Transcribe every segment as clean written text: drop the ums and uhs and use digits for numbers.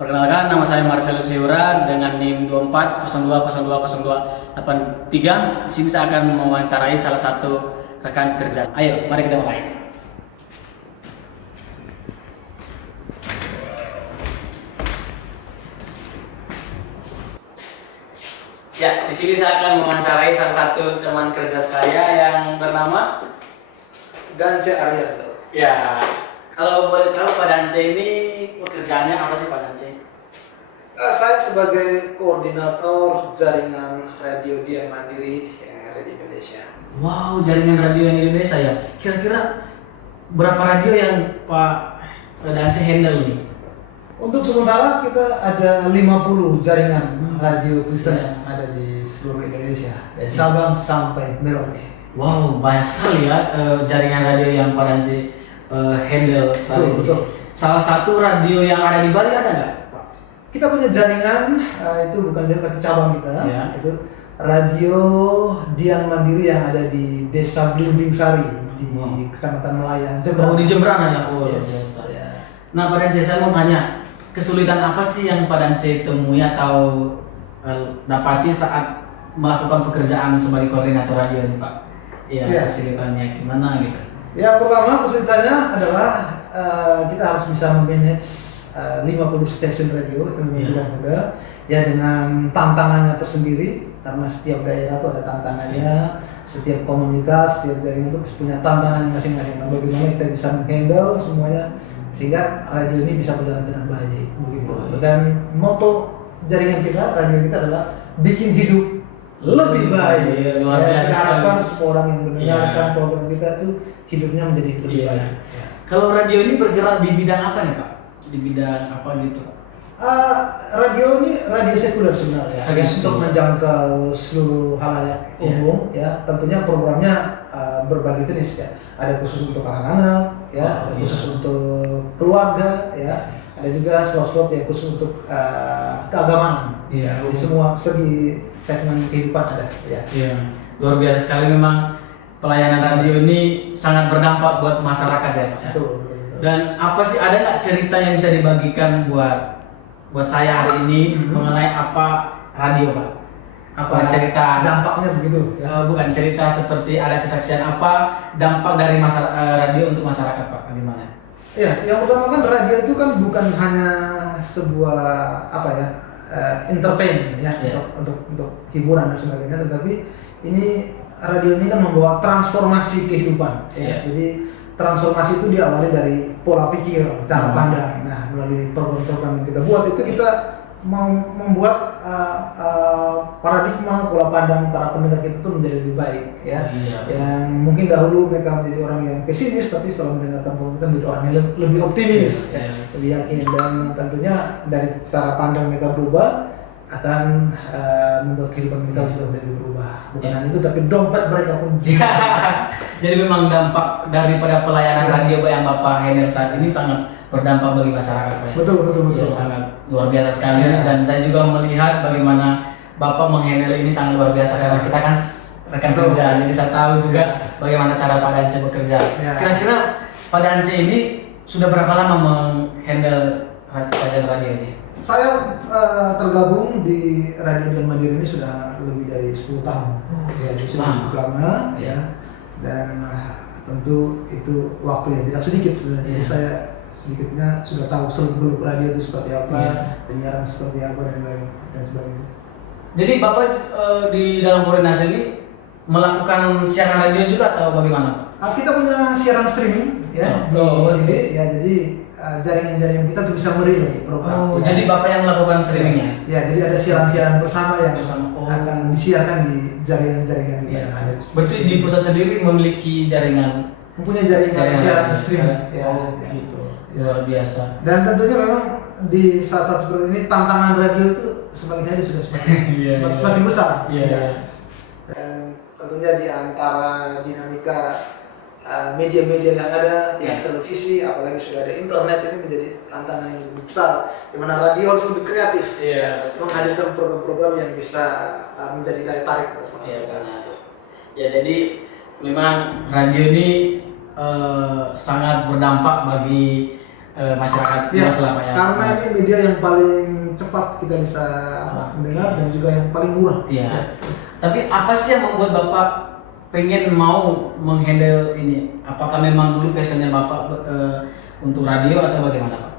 Perkenalkan, nama saya Marcelo Siura dengan NIM 2402020283. Di sini saya akan mewawancarai salah satu rekan kerja. Ayo, mari kita mulai. Ya, di sini saya akan mewawancarai salah satu teman kerja saya yang bernama Dance Arianto. Ya. Kalau boleh tahu Pak Dance ini pekerjaannya apa sih Pak Dance? Saya sebagai koordinator jaringan radio Dian Mandiri yang ada di Indonesia. Wow, jaringan radio yang Indonesia ya. Kira-kira berapa radio yang Pak Dance handle nih? Untuk sementara kita ada 50 jaringan radio Kristen yang ada di seluruh Indonesia dari Sabang sampai Merauke. Wow, banyak sekali ya jaringan radio yang Pak Dance handle saat ini. Betul. Salah satu radio yang ada di Bali ada nggak, Pak? Kita punya jaringan itu bukan jaringan tapi cabang kita, Ya. itu radio Dian Mandiri yang ada di Desa Blimbing Sari di Kecamatan Melayan. Oh, di Jembrana ya. Oh, Yes. biasa. Ya. Nah, Pak Dance, saya mau tanya, kesulitan apa sih yang Pak Dance temui atau dapati saat melakukan pekerjaan sebagai koordinator radio ini, Pak? Iya. Kesulitannya gimana gitu? Ya, pertama kesulitannya adalah kita harus bisa memanage 50 stasiun radio itu tidak mudah ya, dengan tantangannya tersendiri karena setiap daerah itu ada tantangannya, setiap komunitas, setiap jaringan itu punya tantangannya masing-masing. Nah, bagaimana kita bisa menghandle semuanya sehingga radio ini bisa berjalan dengan baik begitu. Dan moto jaringan kita, radio kita adalah bikin hidup lebih baik. Luar biasa. Kita harapkan semua orang yang mendengarkan Iya. program kita itu hidupnya menjadi lebih Iya. baik. Kalau radio ini bergerak di bidang apa nih, Pak? Di bidang apa gitu, Pak? Radio ini radio sekuler sebenarnya, Radio yang untuk sekuler. menjangkau seluruh halayak umum ya. Tentunya programnya berbagai jenis ya. Ada khusus untuk anak-anak ya, ada khusus untuk keluarga ya. Ada juga slot-slot yang khusus untuk keagamaan. Iya. Jadi semua segi segmen kehidupan ada ya. Iya. Luar biasa sekali memang pelayanan radio ini sangat berdampak buat masyarakat ya, Pak. Ya? Betul. Dan apa sih, ada nggak cerita yang bisa dibagikan buat saya hari ini mengenai apa radio, Pak? Apa cerita dampaknya begitu ya. bukan cerita seperti ada kesaksian apa dampak dari radio untuk masyarakat, Pak? Gimana? Ya, yang pertama kan radio itu kan bukan hanya sebuah apa ya, entertain ya, Yeah. untuk hiburan dan sebagainya, tetapi ini radio ini kan membawa transformasi kehidupan ya. Yeah. Jadi transformasi itu diawali dari pola pikir, cara pandang. Nah, melalui program-program yang kita buat itu kita mau membuat paradigma pola pandang para pendengar kita itu menjadi lebih baik ya. Iya. Yang mungkin dahulu mereka menjadi orang yang pesimis, tapi setelah mendengarkan program kita menjadi orang yang lebih optimis ya, lebih yakin. Dan tentunya dari cara pandang mereka berubah akan membuat kehidupan mereka juga menjadi berubah. Bukan hanya itu, tapi dompet mereka pun. Jadi memang dampak daripada pelayanan radio yang Bapak handle saat ini sangat berdampak bagi masyarakat, Pak. Betul. Ya, sangat luar biasa sekali. Ya. Dan saya juga melihat bagaimana Bapak menghandle ini sangat luar biasa karena kita kan rekan Betul. kerja, jadi saya tahu juga bagaimana cara Pak Dance bekerja. Ya. Kira-kira Pak Dance ini sudah berapa lama menghandle stasiun radio ini? Saya tergabung di Radio Dian Mandiri ini sudah lebih dari 10 tahun. Ya, jadi sudah cukup lama ya. Dan tentu itu waktu yang tidak sedikit sebenarnya. Jadi saya sedikitnya sudah tahu seluk-beluk radio itu seperti apa, penyiaran seperti apa dan sebagainya. Jadi Bapak di dalam koordinasi ini melakukan siaran radio juga atau bagaimana, Pak? Kita punya siaran streaming ya di sini ya, jadi jaringan-jaringan kita tuh bisa merelay program. Jadi Bapak yang melakukan streamingnya? Ya, jadi ada siaran-siaran bersama yang Bersama. akan disiarkan di jaringan-jaringan kita yang ada. Berarti di pusat sendiri memiliki jaringan? Mempunyai jaringan siaran streaming. Ya, gitu. Luar biasa. Dan tentunya memang di saat-saat seperti ini tantangan radio itu semakin hari sudah semakin besar. Iya. Ya. Dan tentunya di antara dinamika media-media yang ada, ya televisi, apalagi sudah ada internet, ini menjadi tantangan yang lebih besar. Di mana radio harus lebih kreatif, menghadirkan program-program yang bisa menjadi daya tarik buat masyarakat. Ya, jadi memang radio ini sangat berdampak bagi masyarakat Ya, luas lah Pak ya. karena ini media yang paling cepat kita bisa mendengar dan juga yang paling murah. Iya. Ya. Tapi apa sih yang membuat Bapak pengen mau menghandle ini? Apakah memang dulu passionnya Bapak untuk radio atau bagaimana Pak?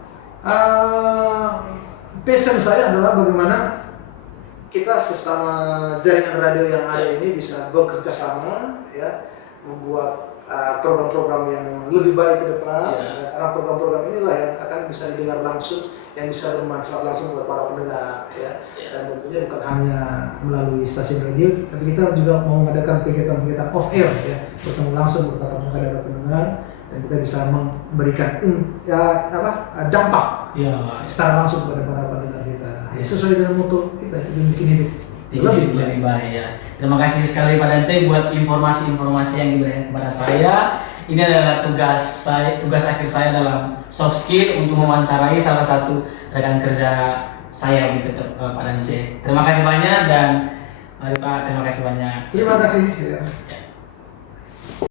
Passion saya adalah bagaimana kita sesama jaringan radio yang ada ini bisa bekerja sama, ya, membuat program-program yang lebih baik ke depan. Ya. Karena program-program inilah yang akan bisa didengar langsung, yang bisa bermanfaat langsung buat para pendengar, ya. Dan tentunya bukan hanya melalui stasiun radio, tapi kita juga mau mengadakan kegiatan-kegiatan off air, ya, bertemu langsung bertatap muka dengan pendengar, dan kita bisa memberikan dampak secara langsung kepada para pendengar kita. Ya, sesuai dengan moto kita, bikin hidup lebih baik ya. Terima kasih sekali Pak Dansey buat informasi-informasi yang diberikan kepada saya. Ini adalah tugas akhir saya dalam soft skill untuk mewawancarai salah satu rekan kerja saya gitu Pak Dansey. Terima kasih banyak dan mari Pak, terima kasih banyak. Terima kasih. Ya.